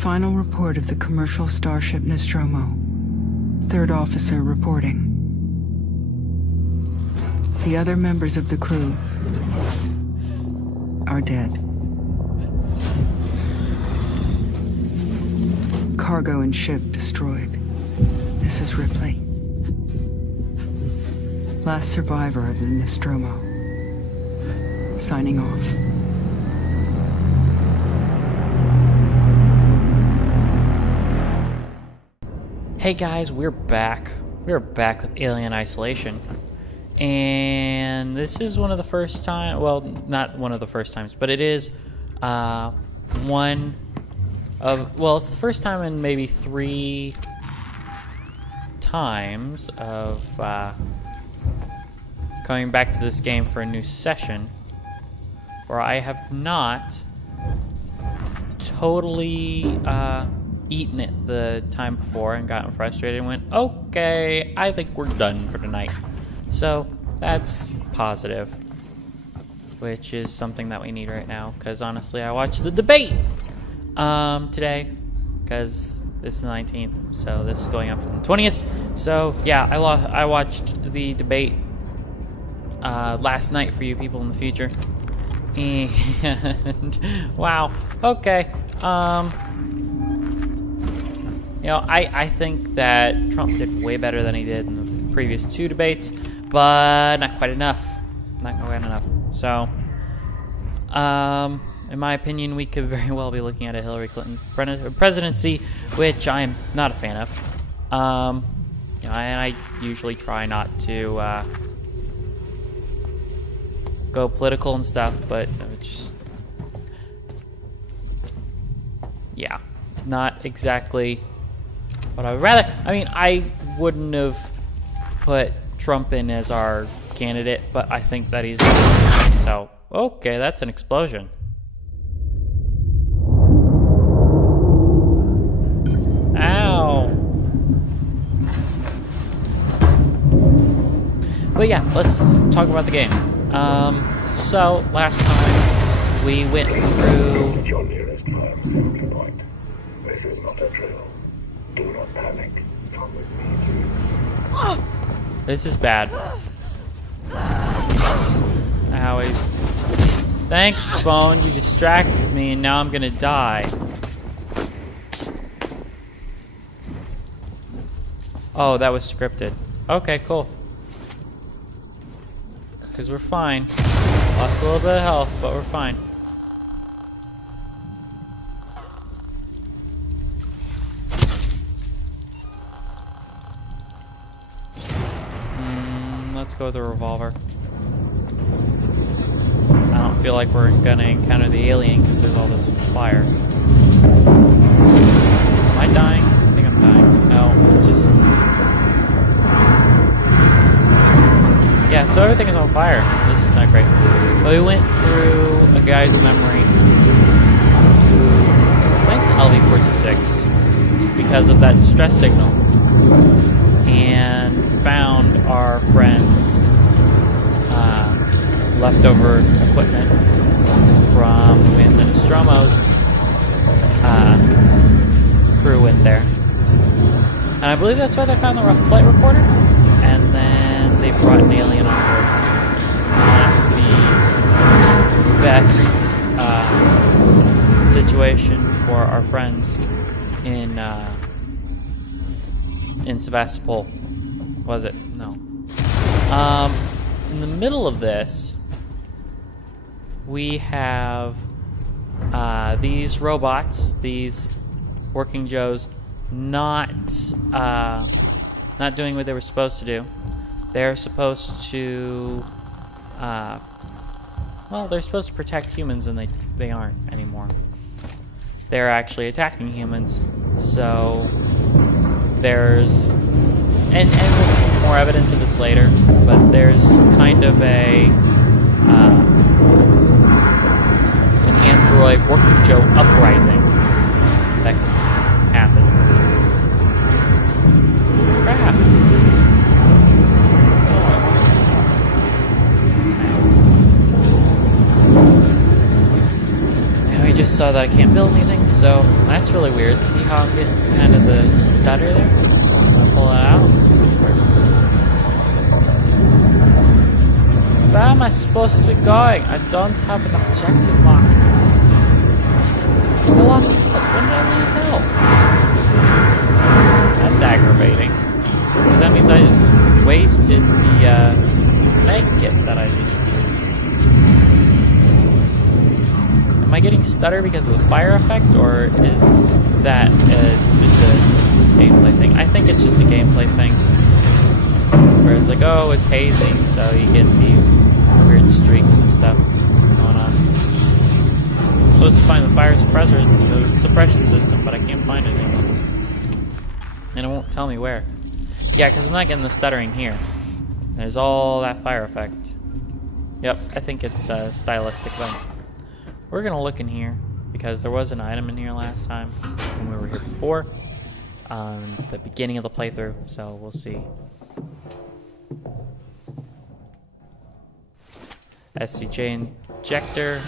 Final report of the commercial starship Nostromo. Third officer reporting. The other members of the crew are dead. Cargo and ship destroyed. This is Ripley. Last survivor of the Nostromo. Signing off. Hey guys, we're back. We're back with Alien Isolation. And this is one of the first time, well, not one of the first times, but it is one of, well, it's the first time in maybe 3 times of coming back to this game for a new session where I have not totally eaten it the time before and gotten frustrated and went, okay, I think we're done for tonight. So that's positive, which is something that we need right now, because honestly I watched the debate today, because it's the 19th, so this is going up to the 20th. So yeah, I watched the debate last night for you people in the future, and wow, okay. You know, I think that Trump did way better than he did in the previous 2 debates, but not quite enough. Not quite enough. So, in my opinion, we could very well be looking at a Hillary Clinton presidency, which I'm not a fan of. You know, and I usually try not to go political and stuff, but just, yeah, not exactly what I would rather. I mean, I wouldn't have put Trump in as our candidate, but I think that he's so. Okay, that's an explosion. Ow. But yeah, let's talk about the game. So last time we went through. At your nearest firm assembly point. This is not a drill. Do not panic. Come with me. This is bad. Owies. Thanks, phone. You distracted me, and now I'm gonna die. Oh, that was scripted. Okay, cool. Because we're fine. Lost a little bit of health, but we're fine. Let's go with the revolver. I don't feel like we're gonna encounter the alien because there's all this fire. Am I dying? I think I'm dying. No, it's just... Yeah, so everything is on fire. This is not great. But we went through a guy's memory who went to LV-426 because of that distress signal and found our friend's leftover equipment from when the Nostromo's crew went there. And I believe that's why they found the flight recorder. And then they brought an alien on board. Not the best situation for our friends in Sevastopol, was it? No. In the middle of this, we have these robots, these working Joes, not doing what they were supposed to do. They're supposed to, well, they're supposed to protect humans, and they aren't anymore. They're actually attacking humans. So there's, and we'll see more evidence of this later, but there's kind of an android working Joe uprising that happens. Crap. And we just saw that I can't build anything, So that's really weird. See how I'm getting kind of the stutter there? I pull it out. Where am I supposed to be going? I don't have an objective mark. I lost. When did I lose help? That's aggravating. Because that means I just wasted the med kit that I just used. Am I getting stutter because of the fire effect, or is that just a gameplay thing? I think it's just a gameplay thing. Where it's like, oh, it's hazing, so you get these weird streaks and stuff going on. I'm supposed to find the fire suppressor, the suppression system, but I can't find it anymore. And it won't tell me where. Yeah, because I'm not getting the stuttering here. There's all that fire effect. Yep, I think it's a stylistic thing. We're gonna look in here, because there was an item in here last time when we were here before. The beginning of the playthrough, so we'll see. SCJ injector.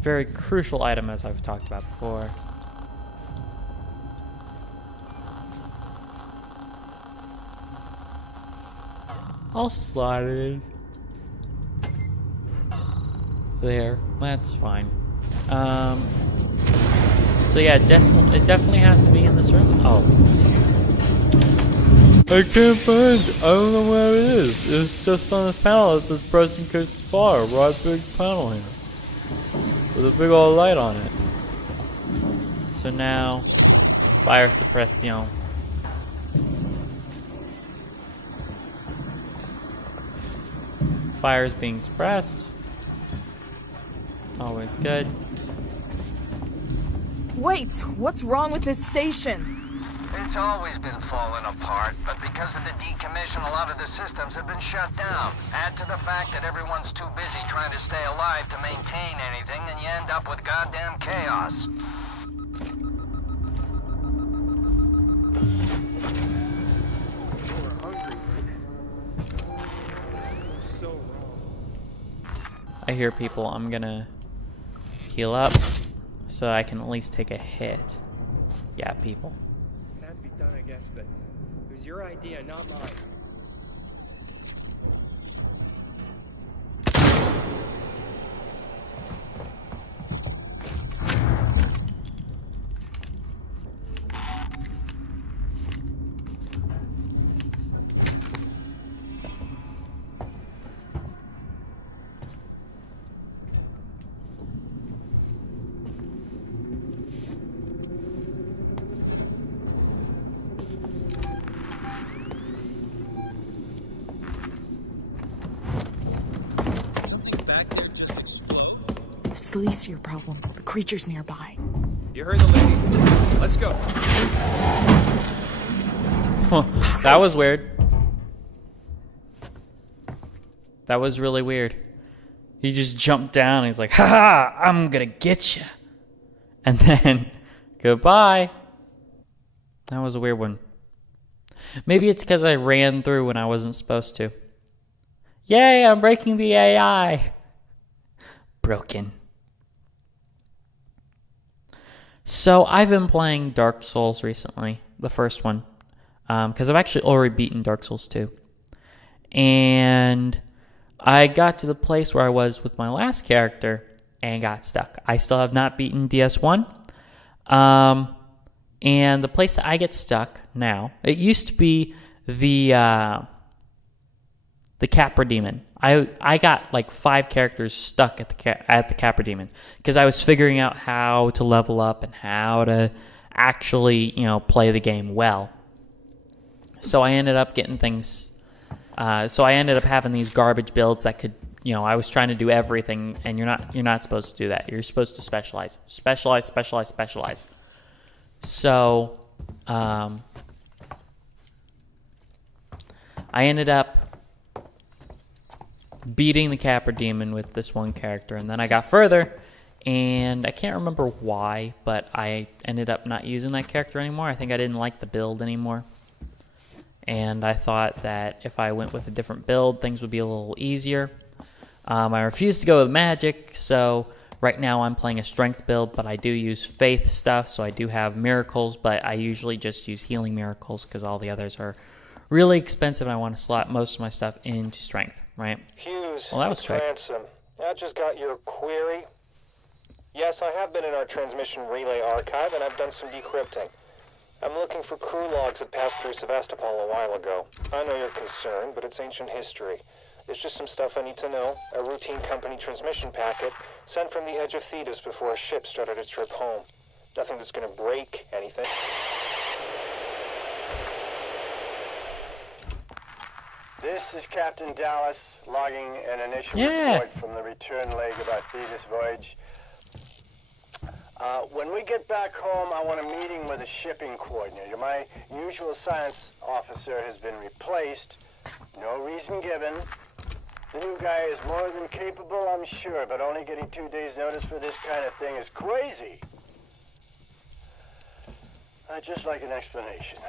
Very crucial item, as I've talked about before. I'll slide it in. There, that's fine. So yeah, it definitely has to be in this room. Oh, it's here. I can't find it. I don't know where it is. It's just on this panel. It says pressing case fire. Right big panel here. With a big old light on it. So now, fire suppression. Fire is being suppressed. Always good. Wait, what's wrong with this station? It's always been falling apart, but because of the decommission, a lot of the systems have been shut down. Add to the fact that everyone's too busy trying to stay alive to maintain anything, and you end up with goddamn chaos. I hear people. I'm gonna heal up so I can at least take a hit. Yeah, people. Had to be done, I guess, but it was your idea, not mine. That's the least of your problems. The creature's nearby. You heard the lady. Let's go. That was weird. That was really weird. He just jumped down. He's like, "Ha! I'm gonna get you," and then goodbye. That was a weird one. Maybe it's because I ran through when I wasn't supposed to. Yay! I'm breaking the AI. Broken. So I've been playing Dark Souls recently, the first one, because I've actually already beaten Dark Souls 2. And I got to the place where I was with my last character and got stuck. I still have not beaten DS1. And the place that I get stuck now, it used to be the Capra Demon. I got like 5 characters stuck at the Capra Demon because I was figuring out how to level up and how to actually, play the game well. So I ended up getting things. So I ended up having these garbage builds that could, I was trying to do everything, and you're not supposed to do that. You're supposed to specialize. So I ended up beating the Capra Demon with this one character, and then I got further, and I can't remember why, but I ended up not using that character anymore. I think I didn't like the build anymore, and I thought that if I went with a different build, things would be a little easier. I refused to go with magic, so Right now I'm playing a strength build, but I do use faith stuff, so I do have miracles, but I usually just use healing miracles because all the others are really expensive and I want to slot most of my stuff into strength, right? Hughes, Well, that was it's quick. Ransom. I just got your query. Yes, I have been in our transmission relay archive, and I've done some decrypting. I'm looking for crew logs that passed through Sevastopol a while ago. I know you're concerned, but it's ancient history. There's just some stuff I need to know. A routine company transmission packet sent from the edge of Thetis before a ship started its trip home. Nothing that's gonna break anything. This is Captain Dallas, logging an initial Yeah. report from the return leg of our Thetis voyage. When we get back home, I want a meeting with a shipping coordinator. My usual science officer has been replaced. No reason given. The new guy is more than capable, I'm sure, but only getting 2 days' notice for this kind of thing is crazy. I'd just like an explanation.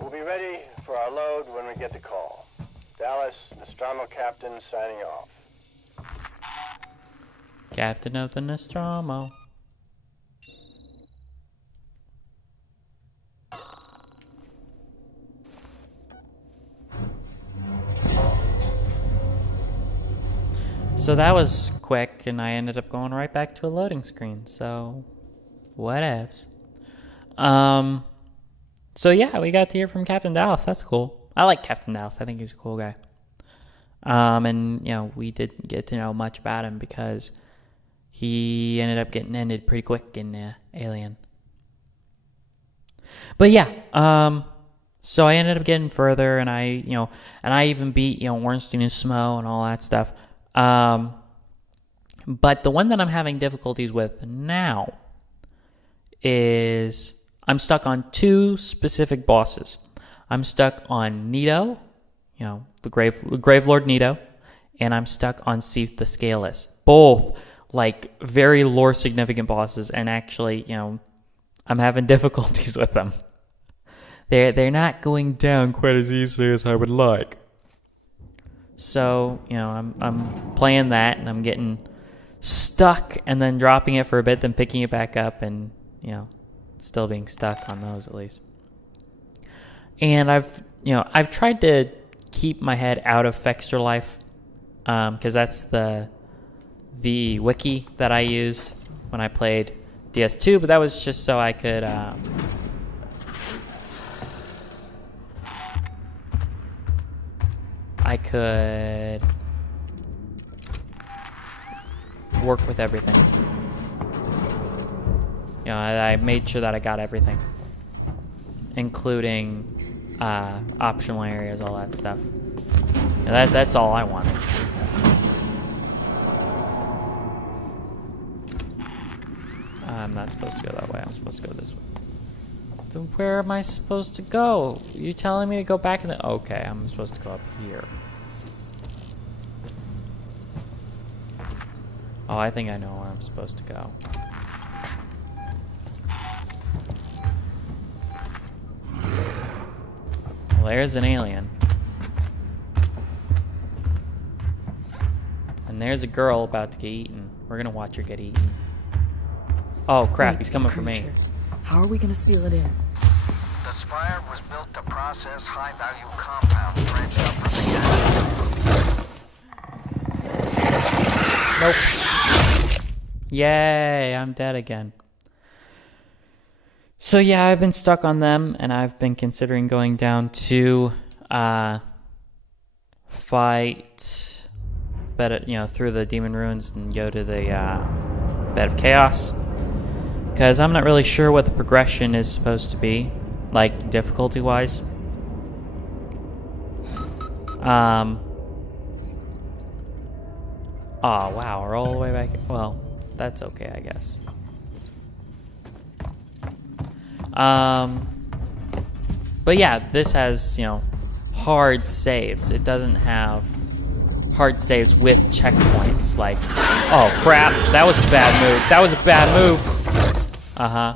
We'll be ready for our load when we get the call. Dallas, Nostromo Captain, signing off. Captain of the Nostromo. So that was quick, and I ended up going right back to a loading screen, so whatevs. So yeah, we got to hear from Captain Dallas. That's cool. I like Captain Dallas. I think he's a cool guy. And, you know, we didn't get to know much about him because he ended up getting ended pretty quick in Alien. But yeah, so I ended up getting further, and I even beat, Ornstein and Smo and all that stuff. But the one that I'm having difficulties with now is I'm stuck on 2 specific bosses. I'm stuck on Nito, the Grave Lord Nito, and I'm stuck on Seath the Scaleless. Both like very lore significant bosses, and actually, I'm having difficulties with them. They're not going down quite as easily as I would like. So, I'm playing that, and I'm getting stuck, and then dropping it for a bit, then picking it back up, and, still being stuck on those at least. And I've tried to keep my head out of Fexter Life, because that's the wiki that I used when I played DS2, but that was just so I could work with everything. I made sure that I got everything, including optional areas, all that stuff. That's all I wanted. I'm not supposed to go that way. I'm supposed to go this way. Then where am I supposed to go? You telling me to go back in the... Okay, I'm supposed to go up here. Oh, I think I know where I'm supposed to go. Well, there's an alien. And there's a girl about to get eaten. We're gonna watch her get eaten. Oh crap, he's coming for me. Creature. How are we gonna seal it in? The Spire was built to process high-value compounds drenched up from the Nope. Yay, I'm dead again. So yeah, I've been stuck on them, and I've been considering going down to fight through the Demon Ruins and go to the Bed of Chaos, because I'm not really sure what the progression is supposed to be, like difficulty wise. Oh wow, we're all the way back. Well, that's okay, I guess. But yeah, this has, hard saves. It doesn't have hard saves with checkpoints. Like, oh crap, that was a bad move. That was a bad move. Uh-huh.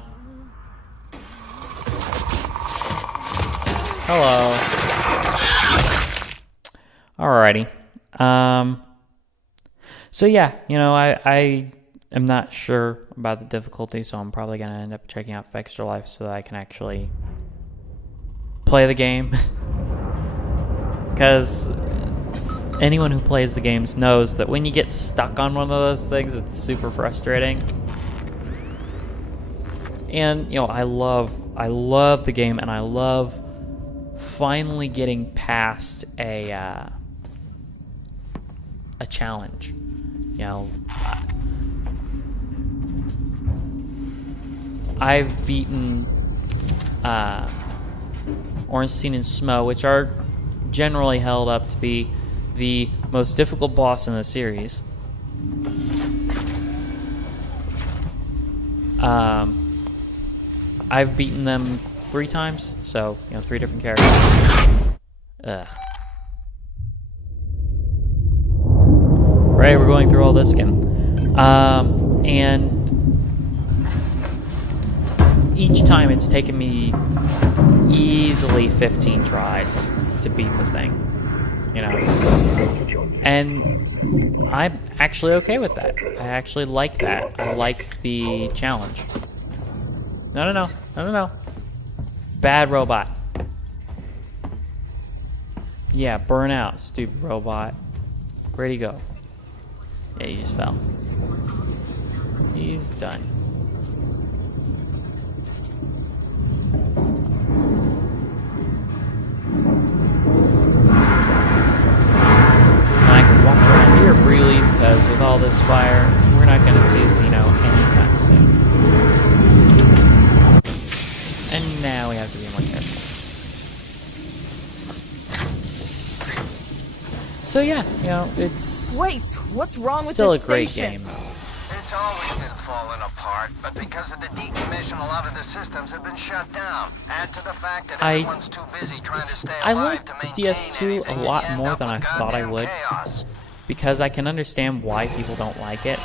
Hello. Alrighty. So yeah, I am not sure about the difficulty, so I'm probably going to end up checking out Extra Life so that I can actually play the game. Because anyone who plays the games knows that when you get stuck on one of those things, it's super frustrating. And, I love the game, and I love finally getting past a challenge. I've beaten Ornstein and Smo, which are generally held up to be the most difficult boss in the series. I've beaten them 3 times, so 3 different characters. Ugh. Right, we're going through all this again, and each time it's taken me easily 15 tries to beat the thing, and I'm actually okay with that. I actually like that. I like the challenge. No. Bad robot. Yeah, burn out, stupid robot. Where'd he go? Yeah, he just fell. He's done. And I can walk around here freely because with all this fire, we're not going to see a Xeno anytime soon. And now we have to be more careful. So yeah, it's Wait, what's wrong with still a this great station? game. It's always been falling apart, but because of the decommission, a lot of the systems have been shut down. Add to the fact that everyone's too busy trying to stay I alive like to maintain DS2 a anything, lot and you more end than up I with thought I goddamn would. chaos. Because I can understand why people don't like it.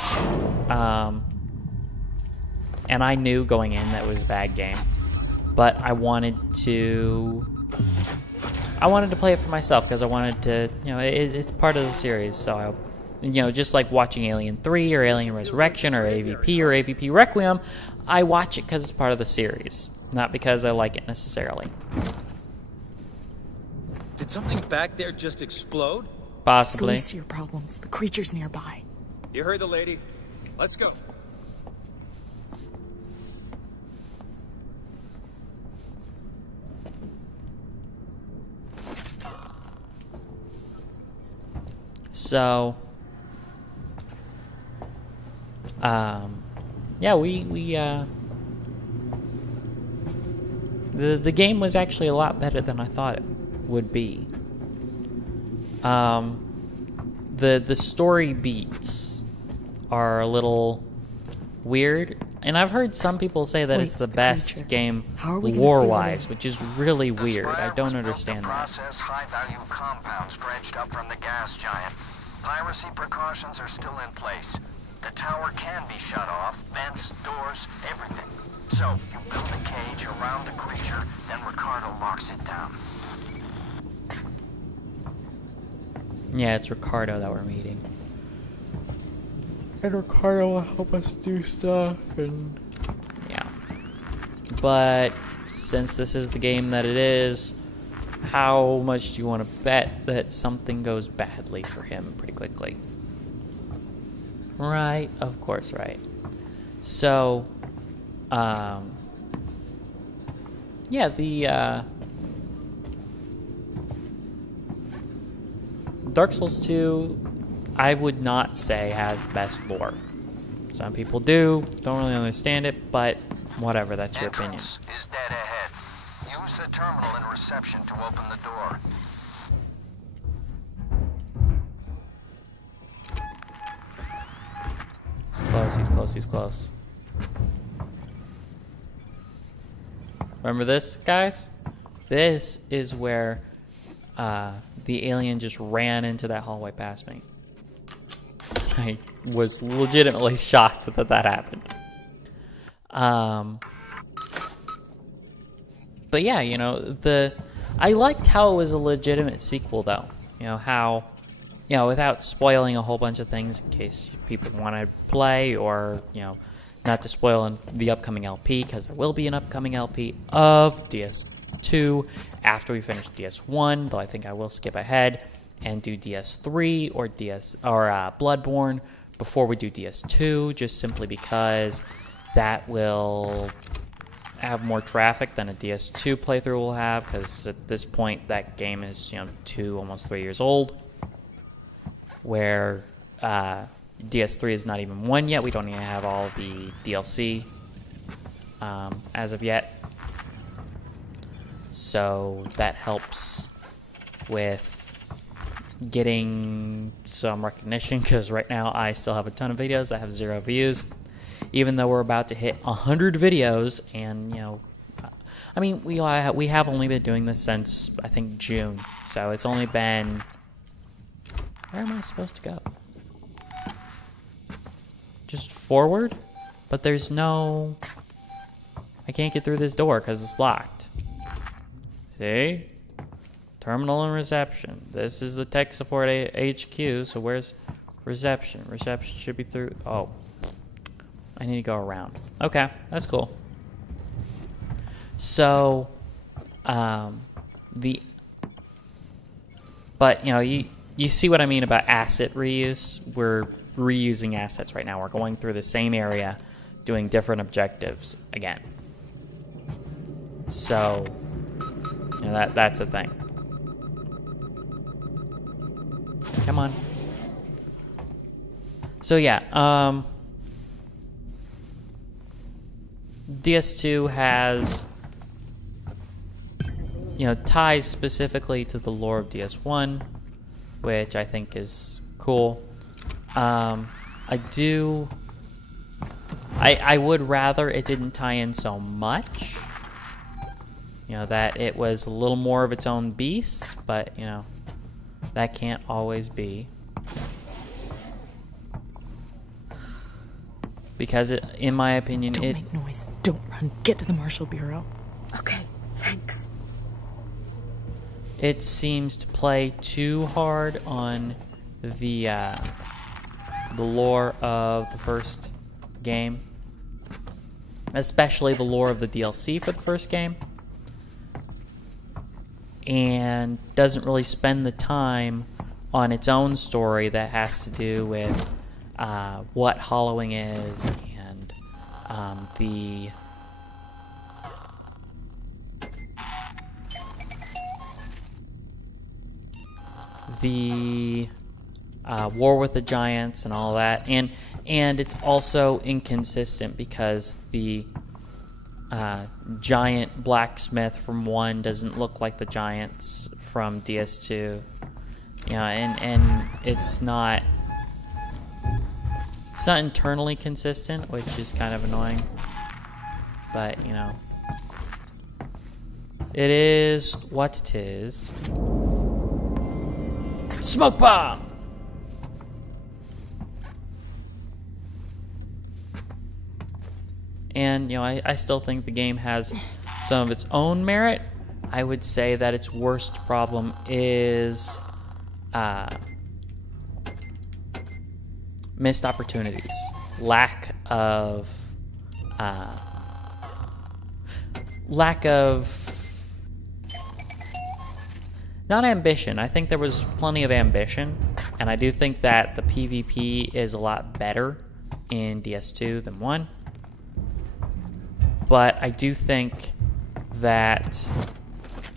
And I knew going in that it was a bad game. But I wanted to play it for myself because I wanted to, it's part of the series. So, just like watching Alien 3 or Alien Resurrection or AVP Requiem, I watch it because it's part of the series, not because I like it necessarily. Did something back there just explode? The Possibly. least of your problems. The creature's nearby. You heard the lady. Let's go. So, yeah, the game was actually a lot better than I thought it would be. The story beats are a little weird, and I've heard some people say that Wait, it's the the best creature. game How are we gonna lore-wise, seal it in? which is really The weird. I Spire don't was built understand to that. process high-value compounds dredged up from the gas giant. Piracy precautions are still in place. The tower can be shut off, vents, doors, everything. So, you build a cage around the creature, then Ricardo locks it down. Yeah, it's Ricardo that we're meeting. And Ricardo will help us do stuff, and yeah. But since this is the game that it is, how much do you want to bet that something goes badly for him pretty quickly? Right, of course, right. So, yeah, the Dark Souls 2, I would not say has the best lore. Some people do, don't really understand it, but whatever, that's your opinion. Entrance is dead ahead. Use the terminal in reception to open the door. He's close, he's close, he's close. Remember this, guys? This is where the alien just ran into that hallway past me. I was legitimately shocked that that happened. But yeah, I liked how it was a legitimate sequel, though. How you know, without spoiling a whole bunch of things in case people want to play, or, you know, not to spoil in the upcoming LP, because there will be an upcoming LP of DS2 after we finish DS1, though I think I will skip ahead and do DS3 or Bloodborne before we do DS2, just simply because that will have more traffic than a DS2 playthrough will have, because at this point that game is, you know, almost 3 years old, where DS3 is not even 1 yet. We don't even have all the DLC as of yet, so that helps with getting some recognition, because right now I still have a ton of videos that have 0 views, even though we're about to hit 100 videos. And, you know, I mean, we have only been doing this since, I think, June, so it's only been... Where am I supposed to go? Just forward? But there's no... I can't get through this door because it's locked. See? Terminal and reception. This is the tech support HQ, so where's reception? Reception should be through... Oh. I need to go around. Okay, that's cool. So, but, you know, you see what I mean about asset reuse? We're reusing assets right now. We're going through the same area, doing different objectives again. So, you know, that's a thing. Come on. So yeah, DS2 has, you know, ties specifically to the lore of DS1, which I think is cool. I would rather it didn't tie in so much. You know, that it was a little more of its own beast, but, you know, that can't always be. Because, in my opinion, Don't make noise. Don't run. Get to the Marshal Bureau. Okay, thanks. It seems to play too hard on the lore of the first game, especially the lore of the DLC for the first game, and doesn't really spend the time on its own story that has to do with what hollowing is, and the war with the giants and all that, and it's also inconsistent because the giant blacksmith from 1 doesn't look like the giants from DS2, you know, and it's not internally consistent, which is kind of annoying, but, you know, it is what it is. Smoke bomb! And, you know, I still think the game has some of its own merit. I would say that its worst problem is missed opportunities. Lack of not ambition. I think there was plenty of ambition, and I do think that the PvP is a lot better in DS2 than 1. But I do think that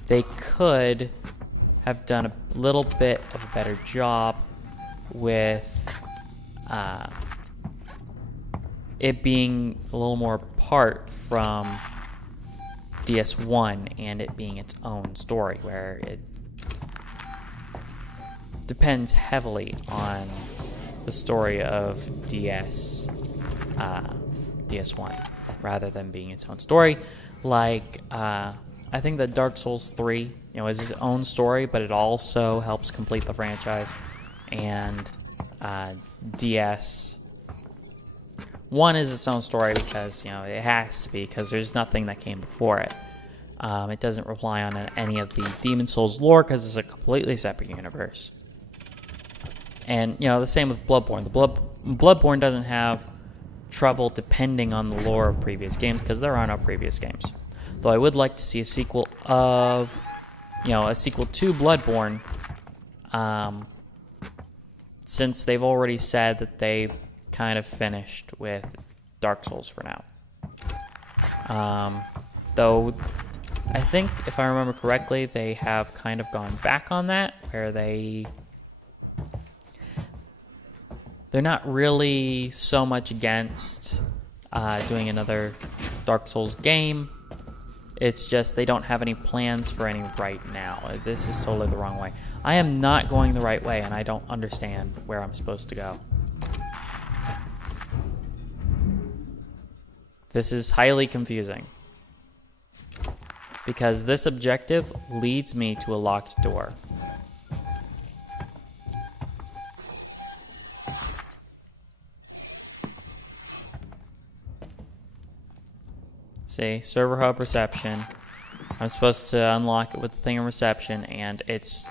they could have done a little bit of a better job with it being a little more apart from DS1 and it being its own story, where it depends heavily on the story of DS1 rather than being its own story. Like, I think that Dark Souls 3, you know, is its own story, but it also helps complete the franchise. And DS1 is its own story because, you know, it has to be, because there's nothing that came before it. It doesn't rely on any of the Demon Souls lore because it's a completely separate universe. And, you know, the same with Bloodborne. Bloodborne doesn't have trouble depending on the lore of previous games because there are no previous games. Though I would like to see a sequel to Bloodborne, since they've already said that they've kind of finished with Dark Souls for now. Though I think, if I remember correctly, they have kind of gone back on that, where they're not really so much against doing another Dark Souls game. It's just they don't have any plans for any right now. This is totally the wrong way. I am not going the right way, and I don't understand where I'm supposed to go. This is highly confusing, because this objective leads me to a locked door. See, server hub reception. I'm supposed to unlock it with the thing in reception, and it's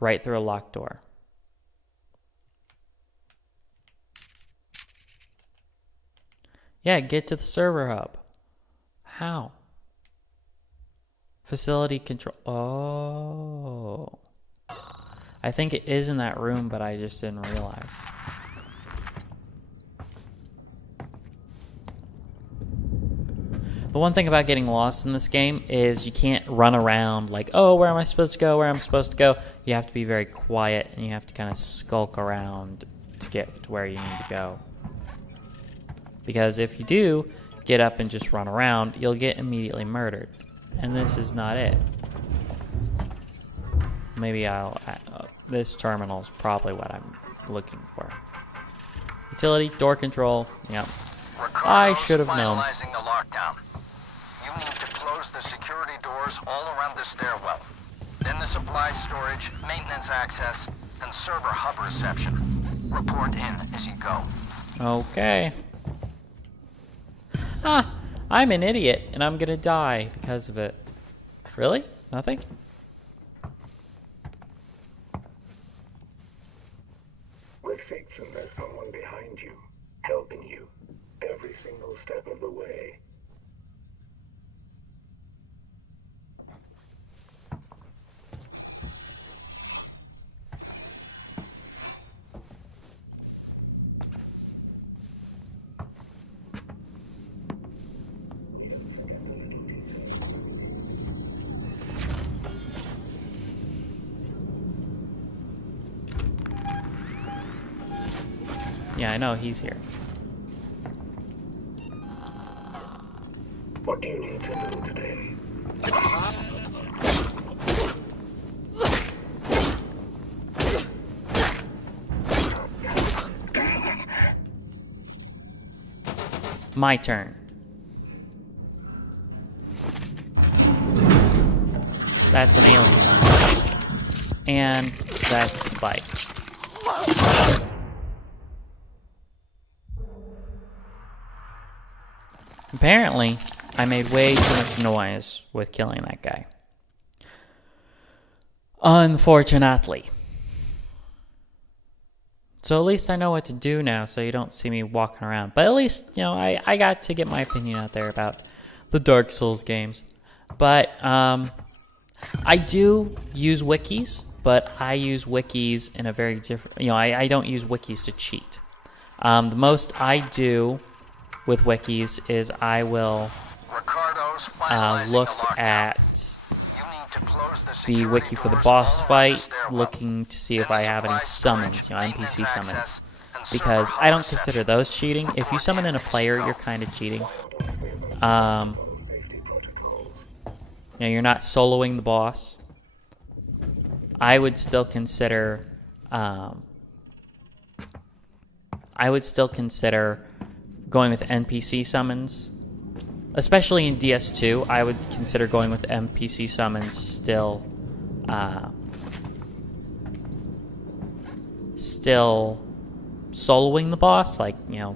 right through a locked door. Yeah, get to the server hub. How? Facility control. Oh. I think it is in that room, but I just didn't realize. The one thing about getting lost in this game is you can't run around like, oh, where am I supposed to go, where am I supposed to go? You have to be very quiet, and you have to kind of skulk around to get to where you need to go. Because if you do get up and just run around, you'll get immediately murdered. And this is not it. Maybe this terminal is probably what I'm looking for. Utility, door control, yep. I should have known. Finalizing the lockdown. You need to close the security doors all around the stairwell. Then the supply storage, maintenance access, and server hub reception. Report in as you go. Okay. Ah, I'm an idiot, and I'm gonna die because of it. Really? Nothing? With Satan, there's someone behind you, helping you every single step of the way. Yeah, I know he's here. What do you need to do today? My turn. That's an alien. And that's Spike. Apparently, I made way too much noise with killing that guy. Unfortunately. So at least I know what to do now, so you don't see me walking around. But at least, you know, I got to get my opinion out there about the Dark Souls games. But I do use wikis, but I use wikis in a very different... You know, I don't use wikis to cheat. The most I do with wikis is I will look at the wiki for the boss fight, looking to see if I have any summons, you know, NPC summons. Because I don't consider those cheating. If you summon in a player, you're kind of cheating. You know, you're not soloing the boss. I would still consider going with NPC summons. Especially in DS2, I would consider going with NPC summons still soloing the boss, like, you know,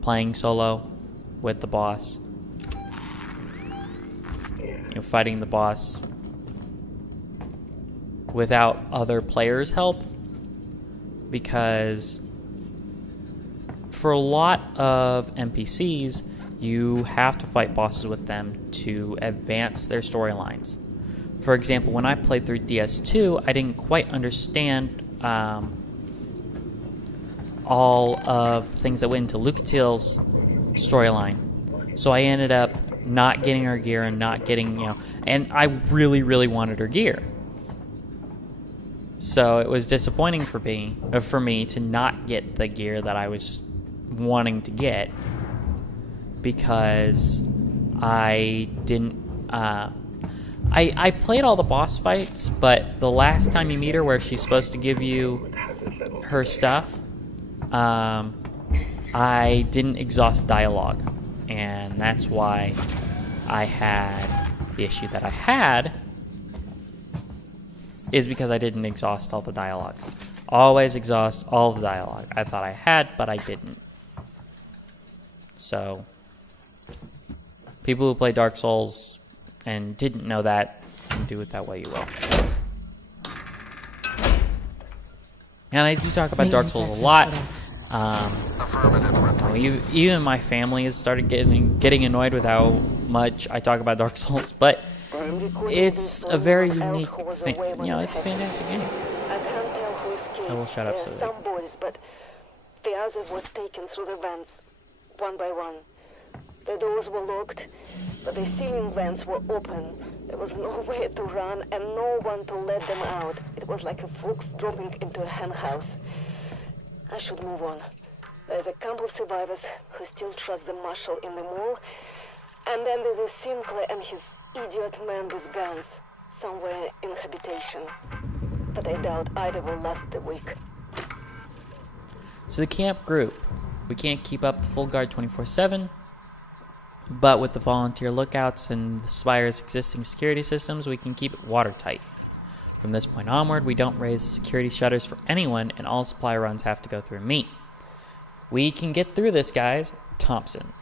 playing solo with the boss. You know, fighting the boss without other players' help. because for a lot of NPCs, you have to fight bosses with them to advance their storylines. For example, when I played through DS2, I didn't quite understand all of things that went into Lucatiel's storyline. So I ended up not getting her gear and not getting, and I really, really wanted her gear. So it was disappointing for me to not get the gear that I was wanting to get because I didn't. I played all the boss fights, but the last time you meet her, where she's supposed to give you her stuff, I didn't exhaust dialogue, and that's why I had the issue that I had. Is because I didn't exhaust all the dialogue. Always exhaust all the dialogue. I thought I had, but I didn't. So, people who play Dark Souls and didn't know that, can do it that way you will. And I do talk about Dark Souls a lot. Even my family has started getting annoyed with how much I talk about Dark Souls, but it's a very unique thing. It's a fantastic game. I will shut up soon. Some boys, but the others was taken through the vents, one by one. The doors were locked, but the ceiling vents were open. There was nowhere to run and no one to let them out. It was like a fox dropping into a hen house. I should move on. There's a couple of survivors who still trust the marshal in the mall, and then there's a Sinclair and his idiot man with guns somewhere in habitation. But I doubt either will last the week. So the camp group, we can't keep up the full guard 24/7, but with the volunteer lookouts and the Spire's existing security systems, we can keep it watertight. From this point onward, we don't raise security shutters for anyone, and all supply runs have to go through me. We can get through this, guys. Thompson.